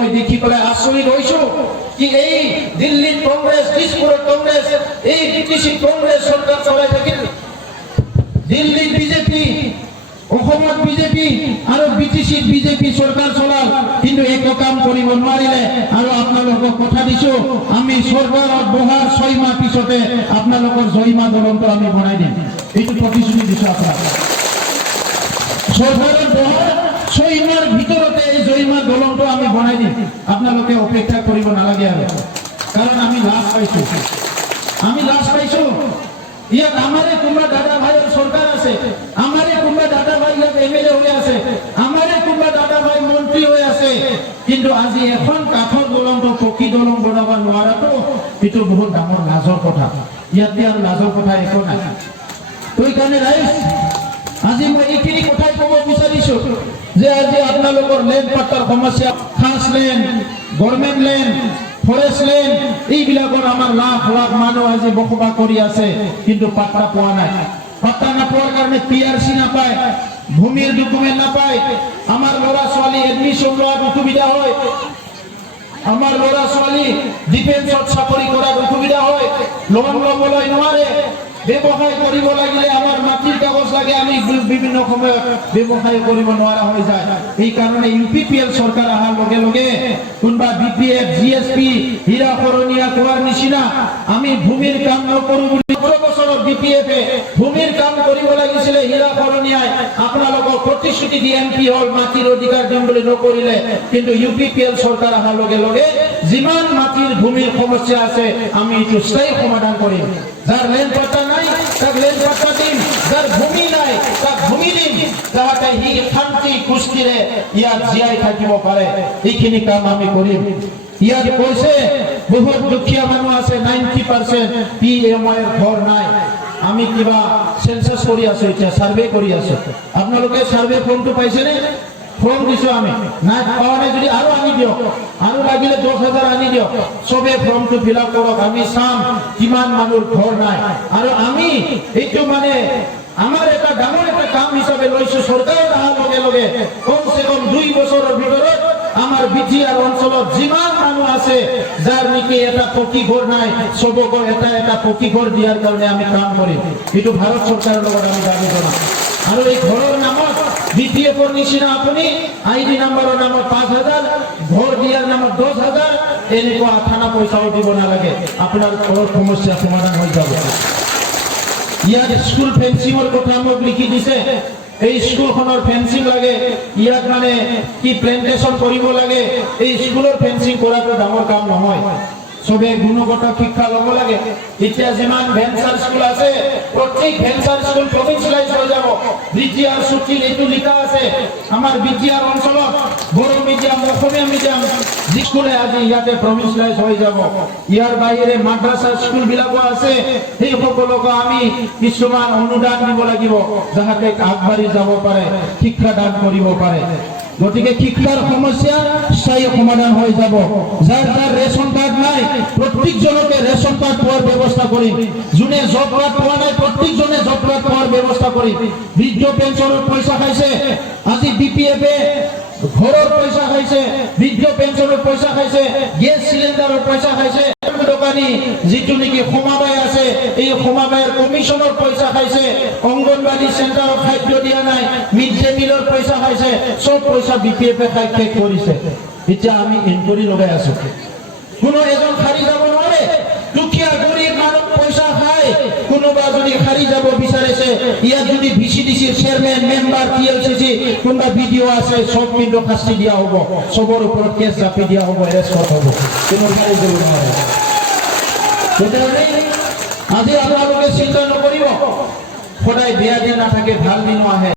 মই দেখি পেলাই আচৰিত হৈছো কি এই দিল্লীত কংগ্ৰেছ, দিছপুৰত কংগ্ৰেছ, এই বিটিসি কংগ্ৰেছ চৰকাৰ চলাই থাকিল, দিল্লীত বিজেপি, অসমত বিজেপি আৰু বিটিসিত বিজেপি চৰকাৰ চলাল, কিন্তু একো কাম কৰিব নোৱাৰিলে। আৰু আপোনালোকক কথা দিছো, আমি চৰকাৰত বহাৰ 6 মাহ পিছতে আপোনালোকৰ জয়মা দলংটো আমি বনাই দিম, এইটো প্ৰতিশ্ৰুতি দিছো আপোনাক। চৰকাৰত বহাৰ 6 মাহৰ ভিতৰতে এই জয়মা দলংটো আমি বনাই দিম, আপোনালোকে অপেক্ষা কৰিব নালাগে আৰু। কাৰণ আমি লাজ পাইছো, ইয়াত আমাৰে কোনোবা দাদা ভাইৰ চৰকাৰ আছে, আমাৰে কোনোবা দাদা ভাই ইয়াত এমএলএ হৈ আছে, আমাৰে কোনোবা দাদা ভাই মন্ত্ৰী হৈ আছে, কিন্তু আজি এখন কাঠৰ দলংটো পকী দলং বনাব নোৱাৰাটো এইটো বহুত ডাঙৰ লাজৰ কথা। ইয়াতে আৰু লাজৰ কথা একো নাই। সেইকাৰণে ৰাইজ, আজি মই এইখিনি কথাই ক'ব বিচাৰিছো যে আজি আপোনালোকৰ লেণ্ড পাট্টাৰ সমস্যা, খাস land, government land, forest land, এইবিলাকৰ আমাৰ লাখ লাখ মানুহ আজি বসবাস কৰি আছে, কিন্তু পাট্টা পোৱা নাই। পাট্টা নাপোৱাৰ কাৰণে পিআৰচি নাপায়, ভূমিৰ ডকুমেণ্ট নাপায়, আমাৰ ল'ৰা ছোৱালী এডমিশ্যন লোৱাত অসুবিধা হয়, আমাৰ ল'ৰা ছোৱালী ডিফেন্সত চাকৰি কৰাত অসুবিধা হয়, লোন ল'বলৈ নোৱাৰে, ব্যৱসায় কৰিব লাগিলে আমাৰ মাটিৰ কাগজ লাগে, আমি বিভিন্ন সময়ত ব্যৱসায় কৰিব নোৱাৰা হৈ যায়। এইকাৰণে ইউপিপিএল চৰকাৰ অহাৰ লগে লগে কোনোবা বিপিএফ, জিএসপি, হীৰা শৰণীয়া কোৱাৰ নিচিনা আমি ভূমিৰ কাম নকৰো বুলি 15 বছৰত বিপিএফে ভূমিৰ কাম কৰিব লাগিছিলে, হীৰা শৰণীয়াই আপোনালোকক প্ৰতিশ্ৰুতি দি এমপি হল, মাটিৰ অধিকাৰ দিম বুলি নকৰিলে। কিন্তু ইউপিপিএল চৰকাৰ অহাৰ লগে লগে যিমান মাটিৰ ভূমিৰ সমস্যা আছে আমি এইটো স্থায়ী সমাধান কৰিম। যাৰ লেণ্ড পাট্টা নাই তাক লেণ্ড পাট্টা দিম, যাৰ ভূমি নাই তাক ভূমি দিম, যাতে সি শান্তি কুস্তিৰে ইয়াত জীয়াই থাকিব পাৰে। এইখিনি কাম আমি কৰিম। ইয়াত কৈছে বহুত দুখীয়া মানুহ আছে, 90% পিএমআইৰ ঘৰ নাই। আমি কিবা সেন্সাস কৰি আছো, এতিয়া সাৰ্ভে কৰি আছো। আপোনালোকে সাৰ্ভে ফৰ্মটো পাইছেনে? ফর্ম দিছো আমি, নাই পাওয়া নাই যদি আরো আনি দিও, আরো লাগিলে 10,000 আনি দিও, সবে ফর্মটো ফিল আপ করক, আমি চাম কিমান মানুষ ঘর নাই। আর আমি এইটো মানে আমার এটা ডাঙর একটা কাম হিসাবে লৈছো, সরকারের অহাৰ লগে লগে কমসে কম 2 বছৰেৰ ভিতৰত আমার বিটিআর অঞ্চলত যিমান মানুষ আছে যার নাকি এটা পকি ঘর নাই, সবক এটা এটা পকি ঘর দিয়ার কারণে আমি কাম করিম। এইটো ভারত সরকারের লগত আমি দাবি জনাম। আর এই ঘরের নামত বিপিএফর নিচিনা আপনি আইডি নাম্বারের নামত 5,000, ঘর দিয়ার নামত 10,000, এনেকুৱা থানা পয়সাও দিব নালাগে, আপনাৰ ঘৰেৰ সমস্যা সমাধান হয়ে যাবে। ইয়াত স্কুল ফেন্সিংৰ কথা মোক লিখি দিছে, এই স্কুলখনৰ ফেন্সিং লাগে, ইয়াত মানে কি প্লেন্টেশন কৰিব লাগে। এই স্কুলৰ ফেন্সিং কৰাটো ডাঙৰ কাম নহয়, সবে গুণগত শিক্ষা লব লাগে। এতিয়া যিমান ভেঞ্চাৰ স্কুল আছে, প্ৰত্যেক ভেঞ্চাৰ স্কুল প্ৰভিন্সিয়েলাইজ হৈ যাব। বিটিআৰ সূচীত এইটো লিখা আছে, আমাৰ বিটিআৰ অঞ্চলত বড়ো মিডিয়াম, অসমীয়া মিডিয়াম স্কুলে আজি ইয়াতে প্ৰভিন্সিয়েলাইজ হৈ যাব। ইয়াৰ বাহিৰে মাদ্ৰাসা স্কুল বিলাকো আছে, সেই সকলক আমি কিছুমান অনুদান দিব লাগিব, যাতে আগবাঢ়ি যাব পাৰে, শিক্ষা দান কৰিব পাৰে। গতিকে শিক্ষার সমস্যা স্থায়ী সমাধান হয়ে যাব। যার যার রেশন কার্ড নাই প্রত্যেকজনকে রেশন কার্ড পাওয়ার ব্যবস্থা করি, যোনে জব কার্ড পাওয়া নাই প্রত্যেকজনে জব কার্ড পাওয়ার ব্যবস্থা করি। বৃদ্ধ পেনশনের পয়সা খাইছে, আজি বিপিএফে ঘরের পয়সা খাইছে, বৃদ্ধ পেনশনের পয়সা খাইছে, গ্যাস সিলিন্ডারের পয়সা খাইছে, দোকানী যেটো নাকি সমাবায় আছে এই সমাবায়ের কমিশনের পয়সা খাইছে, অঙ্গনবাড়ি সেন্টারত খাদ্য দিয়া নাই, মিড ডে মিলৰ পয়সা খাইছে, সব পয়সা বিপিএফে খাই শেষ কৰিছে। এতিয়া আমি ইনকোয়াৰি লগাই আছো, কোনো এজন খাৰি যাব নোৱাৰে। দুখীয়া গৰিব মানুষ পয়সা খায়, কোনোবা যদি খাৰি যাব বিচাৰিছে, ইয়াত যদি ভিসিডিসিৰ চেয়াৰম্যান, মেম্বাৰ, টিএলসিসি কোনোবা ভিডিও আছে, সব কিন্তু শাস্তি দিয়া হব, সবৰ ওপৰত কেস জাপি দিয়া হব, এৰেস্ট হব, কোনো খাৰি যাব নোৱাৰে। আজি আপোনালোকে চিন্তা নকৰিব, সদায় বেয়া দিন নাথাকে, ভাল দিনো আহে।